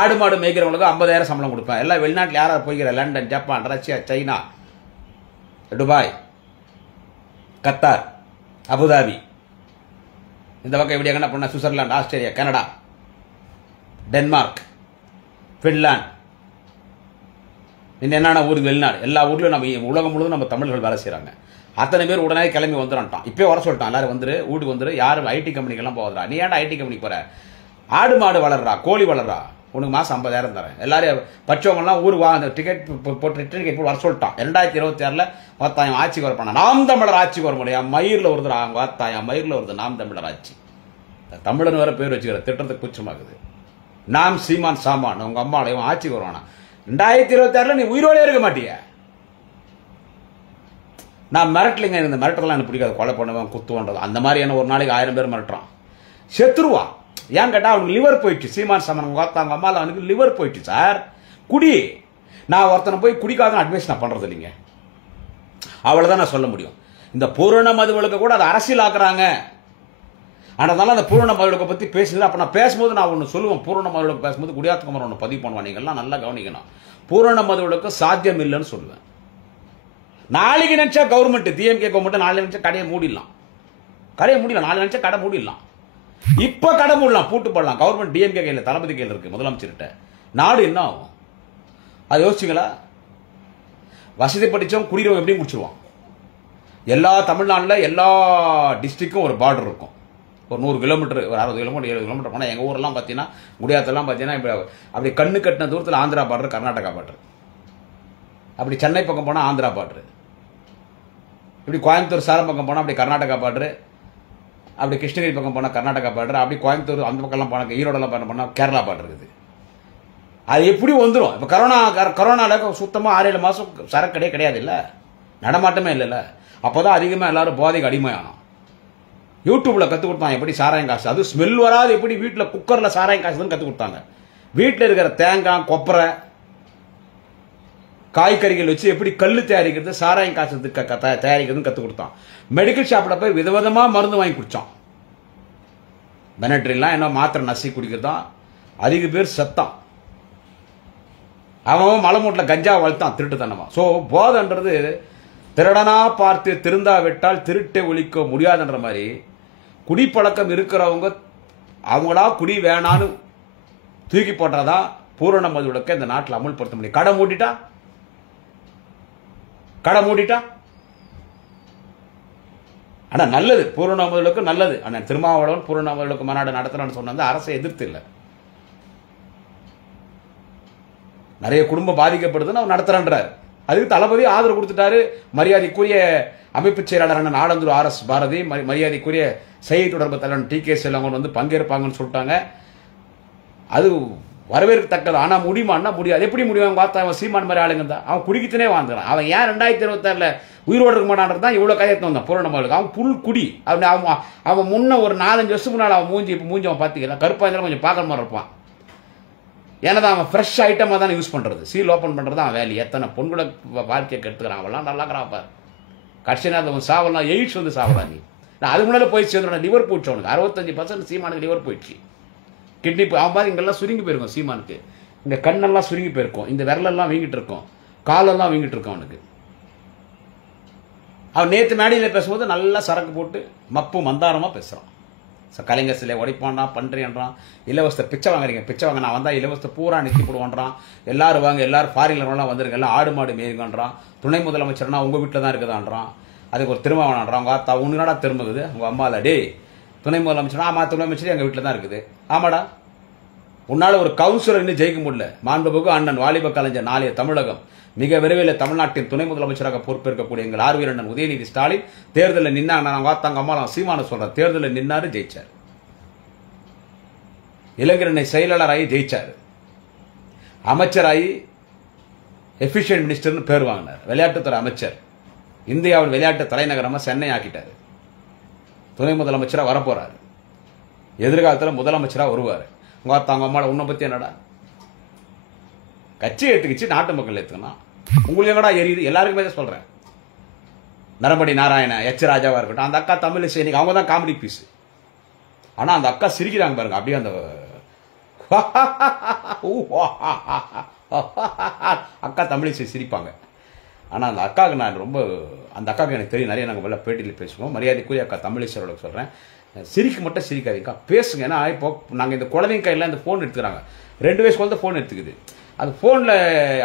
ஆடு மாடு மேய்க்கிறவங்களுக்கு 50,000 சம்பளம் கொடுப்பேன். எல்லாம் வெளிநாட்டில் யாராவது போய்க்கிற London, Japan, Russia, China, Dubai, Qatar, Abu Dhabi, இந்த பக்கம் எப்படி என்ன பண்ண Switzerland, Australia, Canada, Denmark, Finland, இன்னும் என்னென்ன ஊருக்கு வெளிநாடு, எல்லா ஊர்லயும் நம்ம உலகம் முழுவதும் நம்ம தமிழர்கள் வேலை செய்யறாங்க. அத்தனை பேர் உடனே கிளம்பி வந்துட்டான். இப்போ வர சொல்லிட்டான், எல்லாரும் வந்துரு, வீட்டுக்கு வந்துரு. யாரும் ஐடி கம்பெனிக்கெல்லாம் போகிறா. நீ ஏன்டா ஐடி கம்பெனிக்கு போற? ஆடு மாடு வளர்றா, கோழி வளர்றா, உனக்கு மாசம் 50,000 தரேன். எல்லாரும் பச்சவங்கலாம் ஊருக்கு வா, அந்த டிக்கெட் போட்டு வர சொல்லிட்டான். 2026 வாத்தாயம் ஆட்சிக்கு வர பண்ண. நாம் தமிழர் ஆட்சிக்கு வர முடியும். மயிரில் வருது வாத்தாயம், மயிரில் வருது நாம் தமிழர் ஆட்சி. தமிழன் வேற பேர் வச்சுக்கிற திட்டத்துக்கு குச்சமாகுது. நாம் சீமான் சாமான் உங்க அம்மா ஆட்சிக்கு வருவானா? 2026 நீ உயிரோட இருக்க மாட்டிய. நான் மிரட்டலிங்க, இந்த மிரட்டலாம் எனக்கு பிடிக்காது. கொலை பண்ணுவேன், குத்துவன்றது அந்த மாதிரி. என்ன ஒரு நாளைக்கு 1000 பேர் மிரட்டுறான், செத்துருவான். ஏன் கேட்டா அவனுக்கு லிவர் போயிடுச்சு. சீமான் சாமான் வாத்தாங்க அம்மாவில் அவனுக்கு லிவர் போயிடுச்சு சார். குடி. நான் ஒருத்தனை போய் குடிக்காத அட்வைஸ் நான் பண்றது இல்லைங்க. அவ்வளவுதான் நான் சொல்ல முடியும். இந்த பூரண மதுவிலக்கு கூட அதை அரசியல் ஆக்குறாங்க. அதனால அந்த பூரண மதுவிலக்கை பத்தி பேசுது. அப்ப நான் பேசும்போது நான் ஒன்று சொல்லுவேன். பூரண மதுவிலக்கு பேசும்போது குடியாத்தகுமார் ஒன்று பதிவு பண்ணுவான். நீங்கள்லாம் நல்லா கவனிக்கணும். பூரண மதுவிலக்கு சாத்தியம் இல்லைன்னு சொல்லுவேன். நாளைக்கு நினைச்சா கவர்மெண்ட், டிஎம்கே கவர்மெண்ட் நாளைக்கு நினைச்சா கடையை மூடிடலாம். நாளைக்கு நினைச்சா கடை மூடிடலாம். இப்ப கடை மூடலாம், பூட்டு போடலாம். கவர்மெண்ட் டிஎம்கே கையில், தளபதி கையில் இருக்கு, முதலமைச்சர்கிட்ட. நாடு என்ன ஆகும் அது யோசிச்சுங்களா? வசதி படிச்சவன் குடிக்கிறவன் எப்படி முடிச்சிருவான்? எல்லா தமிழ்நாட்டில் எல்லா டிஸ்ட்ரிக்டும் ஒரு பார்டர் இருக்கும். ஒரு 100 கிலோமீட்டர், ஒரு 60 கிலோமீட்டர், 70 கிலோமீட்டர் போனால் எங்கள் ஊரெல்லாம் பார்த்தீங்கன்னா, குடியாத்தெல்லாம் பார்த்தீங்கன்னா இப்போ அப்படி கண்ணு கட்டின தூரத்தில் ஆந்திரா பார்டர், கர்நாடகா பார்டர். அப்படி சென்னை பக்கம் போனால் ஆந்திரா பார்டர். இப்படி கோயம்புத்தூர் சேலம் பக்கம் போனால் அப்படி கர்நாடகா பார்டர். அப்படி கிருஷ்ணகிரி பக்கம் போனால் கர்நாடகா பார்டர். அப்படி கோயம்புத்தூர் அந்த பக்கம்லாம் போனால் ஈரோடெல்லாம் போனால் கேரளா பார்டர் இருக்குது. அது எப்படி வந்துடும்? இப்போ கரோனாவில் சுத்தமாக 6-7 மாதம் சரக்கு கிடையாது இல்லை, நடமாட்டமே இல்லைல்ல. அப்போதான் அதிகமாக எல்லாரும் போதைக்கு அடிமையானோம். யூடியூப்ல கற்றுக் கொடுத்தாங்க எப்படி சாராயம் காசு, அது ஸ்மெல் வராது எப்படி வீட்டில் குக்கரில் சாராயம் காசுன்னு கற்றுக் கொடுத்தாங்க. வீட்டில் இருக்கிற தேங்காய், கொப்பரை, காய்கறிகள் வச்சு எப்படி கல் தயாரிக்கிறது, சாராயம் காசு தயாரிக்கிறதுன்னு கற்றுக் கொடுத்தான். மெடிக்கல் ஷாப்பில் போய் விதவிதமாக மருந்து வாங்கி குடித்தான். பெனட்ரிலாம் என்ன மாத்திரை நசி குடிக்கிறதான். அதிக பேர் செத்தான். அவன் மலைமூட்டில் கஞ்சா வளர்த்தான் திருட்டுத்தனமா. ஸோ போதைன்றது திருடனா பார்த்து திருந்தாவிட்டால் திருட்டை ஒழிக்க முடியாதுன்ற மாதிரி, குடிப்பழக்கம் இருக்கிறவங்க அவங்களா குடி வேணான்னு தூக்கி போட்டாதான் பூரண மதுவிலக்கை இந்த நாட்டில் அமல்படுத்த முடியும். கடை மூடிட்டா ஆனா நல்லது, பூரண மதுவிலக்கு நல்லது. ஆனா திருமாவளவன் பூரண மதுவிலக்கு மாநாடு நடத்துறான்னு சொன்ன அரசை எதிர்த்து இல்லை. நிறைய குடும்பம் பாதிக்கப்படுதுன்னு அவர் நடத்துறான்றார். அதுக்கு தளபதி ஆதரவு கொடுத்துட்டாரு. மரியாதைக்குரிய அமைப்பு செயலாளர் அண்ணன் ஆடந்தூர் RS பாரதி, மரியாதைக்குரிய செய்தி தொடர்பு தலைவர் TK செல்வங்கன் வந்து பங்கேற்பாங்கன்னு சொல்லிட்டாங்க. அது வரவேற்கத்தக்கது. ஆனா முடியுமான்னா முடியாது. எப்படி முடியும்? பார்த்தா அவன் சீமான் மாதிரி ஆளுங்க தான். அவன் குடிக்கத்தனே வாழ்ந்துறான். அவன் ஏன் 2026 உயிரோடு இருக்க மாட்டான்றது தான் இவ்வளவு கையெழுத்து வந்தான் பூரணமாளுக்கு. அவன் புல் குடி. அவன் முன்ன ஒரு 4-5 வருஷத்துக்கு முன்னாடி அவன் மூஞ்சி அவன் பார்த்திக்கலாம் கருப்பா இருந்தாலும் கொஞ்சம் பார்க்குற மாதிரி இருப்பான். ஏன்னா அவன் ஃப்ரெஷ் ஐட்டமாக தானே யூஸ் பண்ணுறது, சீல் ஓப்பன் பண்ணுறது அவன் வேலை. எத்தனை பொண்களை வாழ்க்கையை கெடுத்துக்கிறான். அவெல்லாம் நல்லாக்கிறான் பாரு. கடைசி நேரத்தில் சாவலாம், எய்ட்ஸ் வந்து சாவலாம். நீ நான் அது முன்னாடி போய் சேர்ந்துடும். லிவர் போயிடுச்சு அவனுக்கு. 65% சீமானுக்கு லிவர் போயிடுச்சு. கிட்னி அவன் பாரு இங்கெல்லாம் சுருங்கி போயிருக்கும். சீமானுக்கு இந்த கண்ணெல்லாம் சுருங்கி போயிருக்கும், இந்த விரலெல்லாம் வீங்கிட்டு இருக்கும், காலெல்லாம் வீங்கிட்டு இருக்கும் அவனுக்கு. அவன் நேற்று மேடையில் பேசும்போது நல்லா சரக்கு போட்டு மப்பு மந்தாரமாக பேசுகிறான். கலைஞர் சிலை உடைப்பான்றான், பண்றேன்றான். இலவசத்தை பிச்சை வாங்குறீங்க, பிச்சை வாங்க நான் வந்தால் இலவசத்தை பூரா நிறுத்தி போடுவான்றான். எல்லாரும் வாங்க, எல்லாரும் ஃபாரின்லாம் வந்துருங்க, எல்லாம் ஆடு மாடு மேய்கன்றான். துணை முதலமைச்சர்னா உங்கள் வீட்டில் தான் இருக்குதான்றான். அதுக்கு ஒரு திரும்ப வேணான்றான். அவங்க அத்தா ஒன்றுனாடா திரும்புகுது உங்கள் அம்மாவில். டே துணை முதலமைச்சர், ஆமா துணை அமைச்சர் எங்கள் வீட்டில் தான் இருக்குது. ஆமாடா, உன்னால ஒரு கவுன்சிலர் இன்னும் ஜெயிக்க முடியல. மாண்புமிகு அண்ணன் வாலிப கலைஞர் நாளைய தமிழகம் மிக விரைவில் தமிழ்நாட்டின் துணை முதலமைச்சராக பொறுப்பேற்கக்கூடிய எங்கள் ஆர்வீர் அண்ணன் உதயநிதி ஸ்டாலின் தேர்தலில் நின்னாங்க. தங்க அம்மா சீமான சொல்ற தேர்தலில் நின்னாரு, ஜெயிச்சார். இளைஞரணி செயலாளராகி ஜெயிச்சாரு. அமைச்சராகி எஃபிஷியன்ட் மினிஸ்டர்னு பேர் வாங்கினார். விளையாட்டுத்துறை அமைச்சர். இந்தியாவின் விளையாட்டு தலைநகரமா சென்னை ஆக்கிட்டாரு. துணை முதலமைச்சராக வரப்போறாரு. எதிர்காலத்தில் முதலமைச்சராக வருவார். உங்க அம்மாவோட உன்னை பத்தி என்னடா? கட்சி ஏத்துக்கிச்சு, நாட்டு மக்கள் ஏத்துக்கணும். உங்களுக்கு என்னடா எரியுது? எல்லாருக்குமே தான் சொல்றேன். நரம்படி நாராயண, எச் ராஜாவா இருக்கட்டும், அந்த அக்கா தமிழிசை இன்னைக்கு அவங்க தான் காமெடி பீஸ். ஆனா அந்த அக்கா சிரிக்கிறாங்க பாருங்க, அப்படியே அந்த அக்கா தமிழிசை சிரிப்பாங்க. ஆனா அந்த அக்காவுக்கு நான் ரொம்ப, அந்த அக்காவுக்கு எனக்கு தெரியும், நிறைய நாங்கள் வெளில பேட்டியில் பேசுவோம். மரியாதைக்குரிய அக்கா தமிழிசையோட சொல்றேன், சிரிக்க மட்டும் சிரிக்காதீங்க, பேசுங்க. ஏன்னா இப்போ நாங்கள் இந்த குழந்தைங்க கையில் இந்த ஃபோன் எடுத்துக்கிறாங்க. 2 வயசு குழந்தை ஃபோன் எடுத்துக்குது. அது ஃபோனில்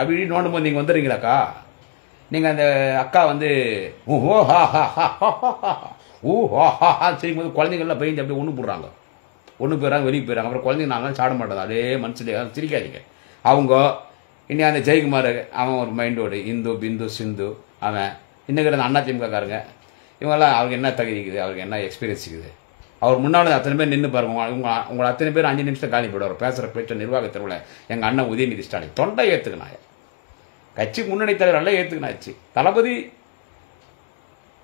அப்படி நோண்டும் போது நீங்கள் வந்துடுறீங்களாக்கா? நீங்கள் அந்த அக்கா வந்து சிரிக்கும் போது குழந்தைங்கள்லாம் பயந்து அப்படியே ஒன்று போடுறாங்க, ஒன்று போயிடறாங்க, வெளியே போயிடறாங்க. அப்புறம் குழந்தைங்க நாங்களாம் சாட மாட்டோம், அதே மனசுலேயே சிரிக்காதீங்க. அவங்க இனி அந்த ஜெயக்குமார் அவன் ஒரு மைண்டோடு இந்து பிந்து சிந்து அவன் இன்னைக்கு அந்த அதிமுக காரங்க இவங்கெல்லாம் அவருக்கு என்ன தகுதி இருக்குது, அவருக்கு என்ன எக்ஸ்பீரியன்ஸ் இருக்குது. அவர் முன்னாடி அத்தனை பேர் நின்று பாருங்க. உங்களை அத்தனை பேர் 5 நிமிஷம் காலி போயிடுவார். பேசுகிற பேச்ச நிர்வாகத்தில் எங்கள் அண்ணன் உதயநிதி ஸ்டாலின் தொண்டை ஏற்றுக்கினாய, கட்சி முன்னணி தலைவர் எல்லாம் ஏற்றுக்கினாச்சு. தளபதி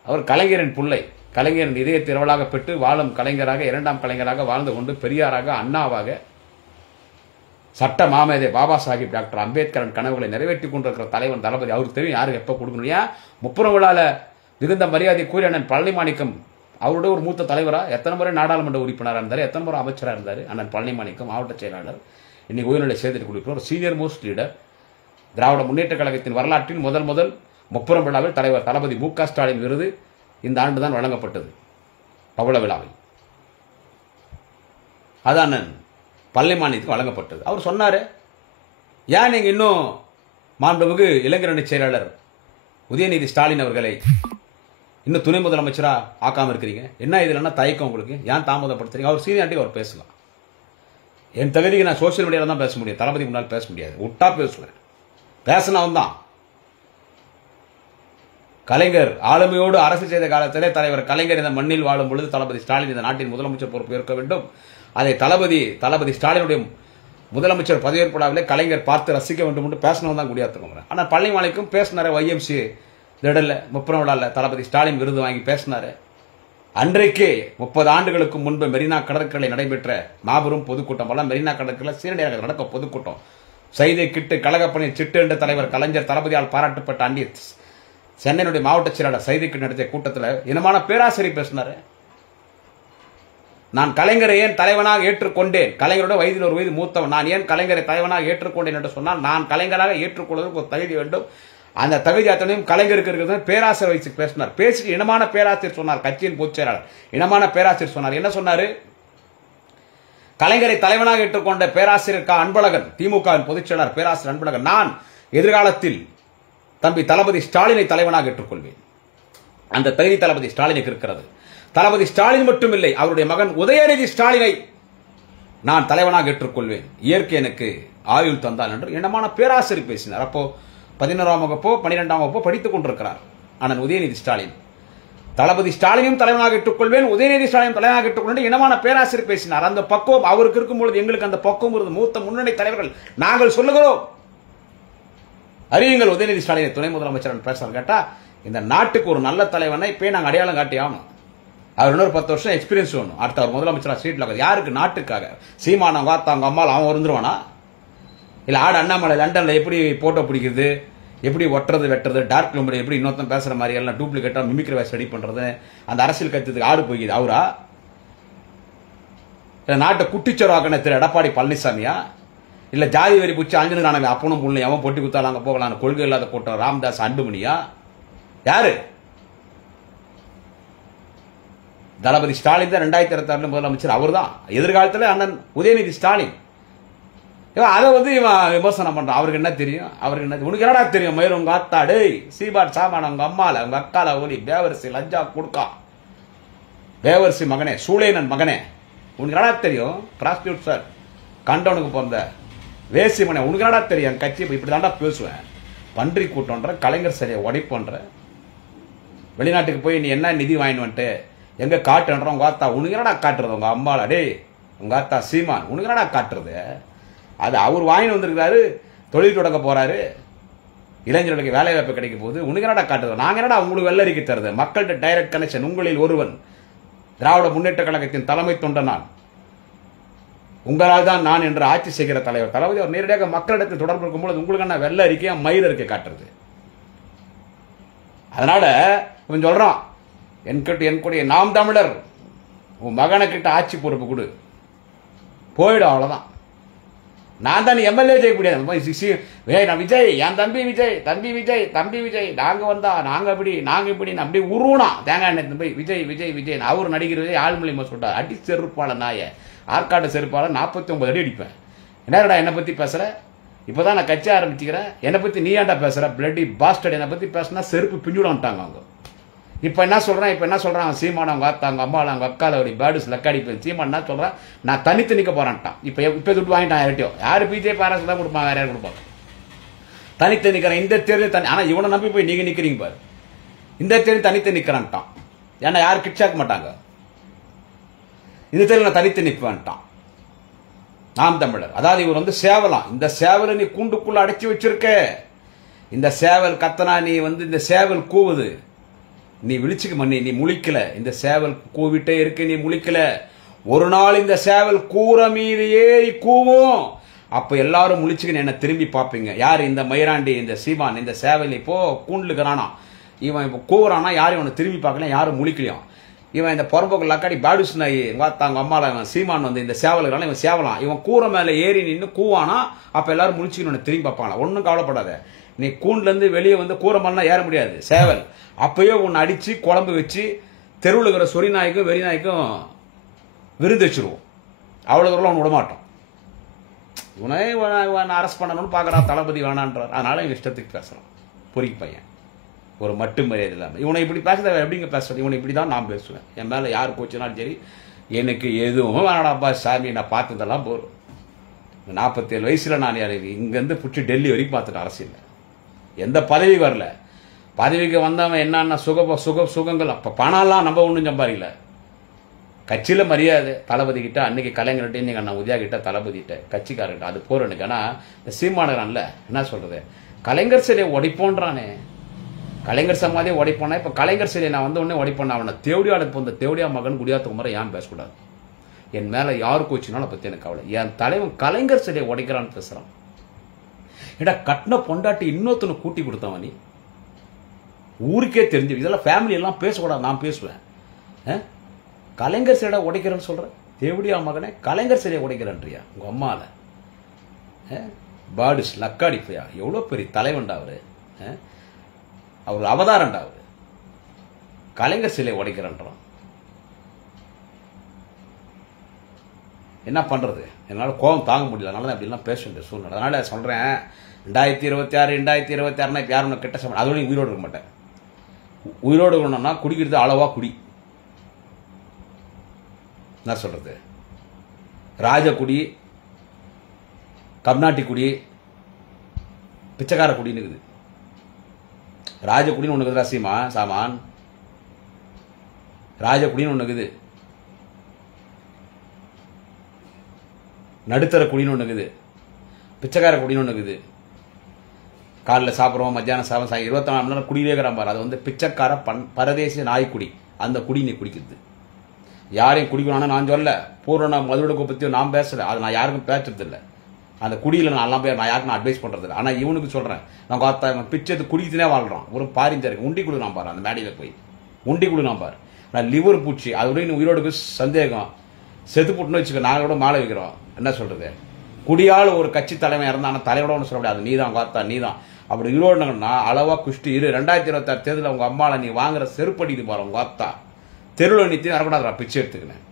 அவர் கலைஞரின் பிள்ளை, கலைஞரின் இதய திரவலாக பெற்று வாழும் கலைஞராக, 2ஆம் கலைஞராக வாழ்ந்து கொண்டு பெரியாராக, அண்ணாவாக, சட்ட மாமேதை பாபா சாஹிப் டாக்டர் அம்பேத்கரின் கனவுகளை நிறைவேற்றி கொண்டிருக்கிற தலைவன் தளபதி. அவருக்கு தெரியும் யாருக்கு எப்போ கொடுக்கணும். ஏன் 30 விழாவில் மிகுந்த மரியாதை கூறிய அண்ணன் பழனி மாணிக்கம் அவருடைய ஒரு மூத்த தலைவரா, எத்தனை முறை நாடாளுமன்ற உறுப்பினராக இருந்தார், எத்தனை முறை அமைச்சராக இருந்தார் அண்ணன் பழனி மாணிக்கம், மாவட்ட செயலாளர், இன்னைக்கு உயர்நிலை சேர்த்து கொடுக்கிறோம், ஒரு senior most leader. Dravida Munnetra கழகத்தின் வரலாற்றில் முதல் 30 விழாவில் தலைவர் தளபதி மு.க. ஸ்டாலின் விருது இந்த ஆண்டு தான் வழங்கப்பட்டது, பவள விழாவில். அது அண்ணன் பழனி மாணிக்கத்துக்கு வழங்கப்பட்டது. அவர் சொன்னாரு, ஏன் நீங்க இன்னும் மாண்புமிகு இளைஞரணி செயலாளர் உதயநிதி ஸ்டாலின் அவர்களை இன்னும் துணை முதலமைச்சரா ஆக்காம இருக்கிறீங்க, என்ன இதுலன்னா தயக்கம் உங்களுக்கு, ஏன் தாமதப்படுத்துறீங்க? அவர் சீனியாரிட்டி அவர் பேசலாம். என் தகுதிக்கு நான் சோசியல் மீடியாவில் தான் பேச முடியும், தளபதி முன்னால் பேச முடியாது. விட்டா பேசுவேன், பேசினவன் தான். கலைஞர் ஆளுமையோடு அரசு செய்த காலத்திலே தலைவர் கலைஞர் இந்த மண்ணில் வாழும் பொழுது தளபதி ஸ்டாலின் இந்த நாட்டின் முதலமைச்சர் பொறுப்பு ஏற்க வேண்டும். அதை தளபதி ஸ்டாலினுடைய முதலமைச்சர் பதவியேற்பு விழாவிலே கலைஞர் பார்த்து ரசிக்க வேண்டும் என்று பேசினவன் தான் குடியாத்துக்கோங்க. ஆனால் பழனி மாணிக்கம் பேசினாரு, YMC திடல்ல 30 விழாவில் தளபதி ஸ்டாலின் விருது வாங்கி பேசினாரு. அன்றைக்கே 30 ஆண்டுகளுக்கு முன்பு மெரினா கடற்கரை நடைபெற்ற மாபெரும் பொதுக்கூட்டம், பல மெரினா கடற்கரை சீரடியாக நடக்க பொதுக்கூட்டம், செய்தி கிட்டு கழகப்பணி சிட்டு என்ற தலைவர் கலைஞர் தளபதியால் பாராட்டப்பட்ட அண்டி சென்னையினுடைய மாவட்ட செயலாளர் செய்தி கிட்டு நடத்திய கூட்டத்தில் இனமான பேராசிரியர் பேசினாரு. நான் கலைஞரை ஏன் தலைவனாக ஏற்றுக்கொண்டேன், கலைஞரோட வயதில் ஒரு வயது மூத்தவன், நான் ஏன் கலைஞரை தலைவனாக ஏற்றுக்கொண்டேன் என்று சொன்னால், நான் கலைஞராக ஏற்றுக்கொள்வதற்கு ஒரு தகுதி வேண்டும். அந்த தகுதி அத்தனையும் கலைஞருக்கு இருக்கிறது. பேராசிரியர் வயசு பேசினார். பேசி இனமான பேராசிரியர் சொன்னார், கட்சியின் பொதுச் செயலாளர் இனமான பேராசிரியர் சொன்னார். என்ன சொன்னாரு? கலைஞரை தலைவனாக ஏற்றுக்கொண்ட பேராசிரியர் அன்பழகன், திமுகவின் பொதுச் செயலாளர் பேராசிரியர் அன்பழகன், நான் எதிர்காலத்தில் தம்பி தளபதி ஸ்டாலினை தலைவனாக ஏற்றுக்கொள்வேன். அந்த தகுதி தளபதி ஸ்டாலினுக்கு இருக்கிறது. தளபதி ஸ்டாலின் மட்டுமில்லை, அவருடைய மகன் உதயநிதி ஸ்டாலினை நான் தலைவனாக ஏற்றுக்கொள்வேன், இயற்கை எனக்கு ஆயுள் தந்தால் என்று என்னமான பேராசிரியர் பேசினார். அப்போ 11ஆம் வகுப்போ 12ஆம் வகுப்போ படித்துக் கொண்டிருக்கிறார் அண்ணன் உதயநிதி ஸ்டாலின். தளபதி ஸ்டாலினையும் தலைவனாக ஏற்றுக்கொள்வேன், உதயநிதி ஸ்டாலின் தலைவனாக ஏற்றுக்கொள்வேன் இனமான பேராசிரியர் பேசினார். அந்த பக்குவம் அவருக்கு இருக்கும்பொழுது எங்களுக்கு அந்த பக்குவம் இருந்தது. மூத்த முன்னணி தலைவர்கள் நாங்கள் சொல்லுகிறோம், அறியுங்கள் உதயநிதி ஸ்டாலினை துணை முதலமைச்சர் பேசுறாரு. கேட்டா இந்த நாட்டுக்கு ஒரு நல்ல தலைவனை இப்பயே நாங்கள் அடையாளம் காட்டி ஆகணும். அவர் இன்னொரு 10 வருஷம் எக்ஸ்பீரியன்ஸ் வேணும். அடுத்த அவர் முதலமைச்சரா சீட்ல யாருக்கு? நாட்டுக்காக. சீமான வாத்தாங்க அம்மாள் அவன் வந்துருவானா? இல்ல ஆடு அண்ணாமலை லண்டன்ல எப்படி போட்டோ பிடிக்கிறது, எப்படி ஒட்டுறது வெட்டுறது, டார்க் ரூம்ல எப்படி இன்னொருத்தன் பேசுற மாதிரி எல்லாம் டூப்ளிகேட்டா மிமிக்ரி வாய்ஸ் ரெடி பண்றது, அந்த அரசியல் கட்சிக்கு ஆடு போய்க்குது அவரா? நாட்டை குட்டிச்சோராக்கின திரு எடப்பாடி பழனிசாமியா? இல்ல ஜாதி வரி பிடிச்சி ஆஞ்சநேயர் நானே அப்பனும் புள்ள எவன் பொட்டி குத்தாலும் அங்க போகலாம் கொள்கை இல்லாத கூட்டம் ராமதாஸ் அன்புமணியா? யாரு? தளபதி ஸ்டாலின் தான் 2026 முதலமைச்சர். அவர் தான் எதிர்காலத்தில் அண்ணன் உதயநிதி ஸ்டாலின். அதை இவன் விமர்சனம் பண்றான். அவருக்கு என்ன தெரியும்? அவருக்கு என்ன? உனக்கு என்னடா தெரியும்? மயிர் உங்க அத்தாடு சீபாட் சாமான உங்க அம்மால உங்க அக்கால ஓலி பேவரிசி லஞ்சா கொடுக்கா பேவரிசி மகனே சூளையனன் மகனே உனக்கு என்னடா தெரியும்? பிராஸ்டியூட் சார் கண்டவனுக்கு பிறந்த வேசி மகனே உனக்கு என்னடா தெரியும்? கட்சி இப்படி தாண்டா பேசுவேன். பன்றி கூட்டம்ன்ற கலைஞர் சரியை உடைப்பன்ற வெளிநாட்டுக்கு போய் நீ என்ன நிதி வாங்கிட்டு வந்துட்டு எங்க காட்டுன்ற உங்க அத்தா உனக்கு என்னடா காட்டுறது? உங்க அம்மால டே உங்க அத்தா சீமான் உனக்கு என்னடா காட்டுறது? அது அவர் வாங்கிட்டு வந்திருக்காரு, தொழில் தொடங்க போறாரு, இளைஞர்களுக்கு வேலை வாய்ப்பு கிடைக்க போகுது. உனக்கு என்னடா காட்டுறது? நாங்க என்னடா உங்களுக்கு வெள்ளரிக்கை தருது? மக்கள்கிட்ட டைரக்ட் கனெக்ஷன். உங்களில் ஒருவன் திராவிட முன்னேற்ற கழகத்தின் தலைமை தொண்டன் நான், உங்களால் தான் நான் என்று ஆட்சி செய்கிற தலைவர் தளபதி அவர் நேரடியாக மக்களிடத்தில் தொடர்பு இருக்கும்போது உங்களுக்கு என்ன வெள்ள அறிக்கையா மயிர் அறிக்கை காட்டுறது? அதனால இவன் சொல்றான் என்கூடிய நாம் தமிழர் உன் மகனை கிட்ட ஆட்சி பொறுப்பு கொடு போயிடும், அவ்வளவுதான். நான் தான் எம்எல்ஏ செய்ய முடியாது. நான் விஜய் என் தம்பி விஜய் தம்பி விஜய் தம்பி விஜய் நாங்க வந்தா நாங்க இப்படி அப்படி உருவனா தேங்காய் எண்ணெய் போய் விஜய் விஜய் விஜய் அவர் நடிகர் விஜய் ஆழ்மொழிமா சொல்றாரு. அடி செருப்பாள நாய ஆற்காடு செருப்பாள 49 அடி அடிப்பேன். என்னடா என்னை பத்தி பேசுற? இப்பதான் நான் கட்சி ஆரம்பிச்சுக்கிறேன், என்னை பத்தி நீ ஏன்டா பேசுற? பிளட்டி பாஸ்டர்ட் என்னை பத்தி பேசினா செருப்பு பிஞ்சுடான்ட்டாங்க அவங்க. இப்ப என்ன சொல்றான்? சீமான அவங்க அத்தா அவங்க அம்மாவில் அவங்க அக்கால ஒரு பேடுஸ் லக்காடி போய் சீமான் என்ன சொல்றான்? நான் தனித்து நிக்க போறான்ட்டான். இப்ப துட்டு வாங்கிட்டான் யார்ட்டையோ. யாரு பிஜேபி அரசு தான் கொடுப்பாங்க, வேற யாரும் கொடுப்பாங்க? தனித்து நிக்கிறேன் இந்த தேர்தல் தனி. ஆனா இவனை நம்பி போய் நீங்க நிக்கிறீங்க பாரு. இந்த தேர்தல் தனித்து நிக்கிறான்ட்டான். ஏன்னா யாரும் கிட்சாக்க மாட்டாங்க. இந்த தேர்தல் நான் தனித்து நிற்பேன்ட்டான் நாம் தமிழர். அதாவது இவர் சேவலாம். இந்த சேவலை நீ கூண்டுக்குள்ள அடைச்சி வச்சிருக்க. இந்த சேவல் கத்தனா நீ இந்த சேவல் கூவுது, நீ விழிச்சுக்க மண்ணி, நீ முழிக்கல. இந்த சேவல் கூவிட்டே இருக்கு, நீ முழிக்கல. ஒரு நாள் இந்த சேவல் கூற மீது ஏறி கூவும். அப்ப எல்லாரும் முழிச்சுக்க என்ன திரும்பி பார்ப்பீங்க. யாரு? இந்த மயிராண்டி இந்த சீமான் இந்த சேவல் இப்போ கூண்டுலுக்கிறானா, இவன் இப்போ கூவுறானா, யாரும் இவனை திரும்பி பார்க்கல, யாரும் முழிக்கலையும். இவன் இந்த புறம்போக்கு லக்காடி பாடுஸ் நாய் தாங்க அம்மால இவன் சீமான் இந்த சேவலுக்கான இவன் சேவலாம். இவன் கூற மேல ஏறி நின்று கூவானா, அப்ப எல்லாரும் முழிச்சுக்கணும் திரும்பி பார்ப்பாங்களா. ஒன்னும் கவலைப்படாத. நீ கூண்டுல இருந்து வெளியே கூற மேலாம் ஏற முடியாது சேவல். அப்பயோ உன்னை அடிச்சு குழம்பு வச்சு தெருவில் இருக்கிற சொறி நாய்க்கும் வெறி நாய்க்கும் விருந்து வச்சிருவோம். அவ்வளவு தூரம் அவன் விடமாட்டோம். இவனை அரெஸ்ட் பண்ணணும்னு பாக்குறான் தளபதி வேணான்றார். அதனால இவன் இஷ்டத்துக்கு பேசுறான். பொறிக்கு பையன் ஒரு மட்டு மரியாதை இல்லாம இவனை இப்படி பேசுறத எப்படிங்க பேசுறது? இவனை இப்படிதான் நான் பேசுவேன். என் மேல யாரு போச்சுனாலும் சரி, எனக்கு எதுவும் வேணாடாப்பா சாமி, நான் பார்த்ததெல்லாம் போறோம். 47 வயசுல நான் இங்க இருந்து பிடிச்சி டெல்லி வரைக்கும் பார்த்துட்டேன். அரசியல் எந்த பதவி வரல. பதவிக்கு வந்தவன் என்னன்னா சுகங்கள். அப்ப பணம்லாம் நம்ம ஒன்றும் சம்பாதிக்கல. கட்சியில மரியாதை தளபதி கிட்ட, அன்னைக்கு கலைஞர்கிட்ட, இன்னைக்கு அண்ணா உதயா கிட்ட, தளபதி கிட்ட, கட்சிக்காரர்கிட்ட அது போற எனக்கு. ஆனா இந்த சீமானரான்ல என்ன சொல்றது? கலைஞர் சிலையை உடைப்போன்றானே, கலைஞர் சமாதியை உடைப்போனா. இப்ப கலைஞர் சிலையை நான் உடனே உடைப்போனா அவனை தேவடியாளுக்கு போந்த தேவடியா மகன் குடியாத்துக்குமார ஏன் பேசக்கூடாது? என் மேல யாரு கோச்சினாலும் பத்தி எனக்கு கவலை. என் தலைவன் கலைஞர் சிலையை உடைக்கிறான்னு பேசுறான். ஏடா கட்டின பொண்டாட்டி இன்னொருத்தனை கூட்டி கொடுத்தவன் நீ, ஊருக்கே தெரிஞ்சு. இதெல்லாம் ஃபேமிலி எல்லாம் பேசக்கூடாது, நான் பேசுவேன். கலைஞர் சிலையை உடைக்கிறேன்னு சொல்ற தேவடியா மகனே, கலைஞர் சிலையை உடைக்கிறேன்றியா உங்க அம்மால? பாடுஸ் லக்காடி போயா, எவ்வளவு பெரிய தலைவன்டா அவரு, அவர் அவதாரம்டா அவரு. கலைஞர் சிலையை உடைக்கிறேன்றான். என்ன பண்றது? என்னால் கோபம் தாங்க முடியல. அதனால தான் அப்படிலாம் பேச வேண்டிய சூழ்நிலை. அதனால சொல்றேன் 2026 இப்போ யாரும் கெட்ட சமயம் அதோட உயிரோடு இருக்க மாட்டேன். உயிரோடு இருக்கணும்னா குடிக்கிறது அளவா குடி. என்ன சொல்றது? ராஜகுடி, கர்நாட்டிக் குடி, பிச்சைக்கார குடின்னு இருக்குது. ராஜகுடின்னு ஒன்று இருக்குதுடா சீமா சாமான். ராஜகுடின்னு ஒன்று இருக்குது, நடுத்தர குடின்னு ஒன்று இருக்குது, பிச்சைக்கார குடின்னு ஒன்று இருக்குது. காலைல சாப்பிட்றோம், மத்தியானம் சாப்பிட்றோம், 24 மணி நேரம் குடியிலே இருக்கிறான் பாரு. அது வந்து பிச்சைக்கார பரதேசி நாய்க்குடி. அந்த குடி நீ குடிக்கிறது. யாரையும் குடிக்கணும்னா நான் சொல்ல, பூர்ண மதுவிடக்கை பற்றி நான் பேசலை. அது நான் யாருக்கும் பேசுறது இல்லை. அந்த குடியில் நான் எல்லாம் நான் யாருக்கும் நான் அட்வைஸ் பண்ணுறது இல்லை. ஆனால் இவனுக்கு சொல்கிறேன், நான் பார்த்தா பிச்சை குடிக்குதுனே வாழ்கிறான். ஒரு பாரிஞ்சா இருக்கு. உண்டி குழு நான் பாரு, அந்த மேடையில் போய் உண்டி குழு நான் பாரு. நான் லிவர் பூச்சி அதோட இன்னும் உயிரோடுக்கு சந்தேகம். செத்து போட்டுன்னு வச்சுக்க, நாங்கள் கூட மாலை வைக்கிறோம். என்ன சொல்கிறது, குடியால் ஒரு கட்சி தலைமை இருந்தால் தலையோட ஒன்று சொல்ல முடியாது. நீ தான் பார்த்தா, நீ தான் அப்படி ஈரோடுனா அளவா குஷ்டி இரு. 2026 தேர்தலில் உங்கள் அம்மாவில் நீ வாங்குற செருப்படிது பாரு. உங்கள் பார்த்தா தெருவில் நிறுத்தி வரக்கூடாதுடா பிச்சை எடுத்துக்கினேன்.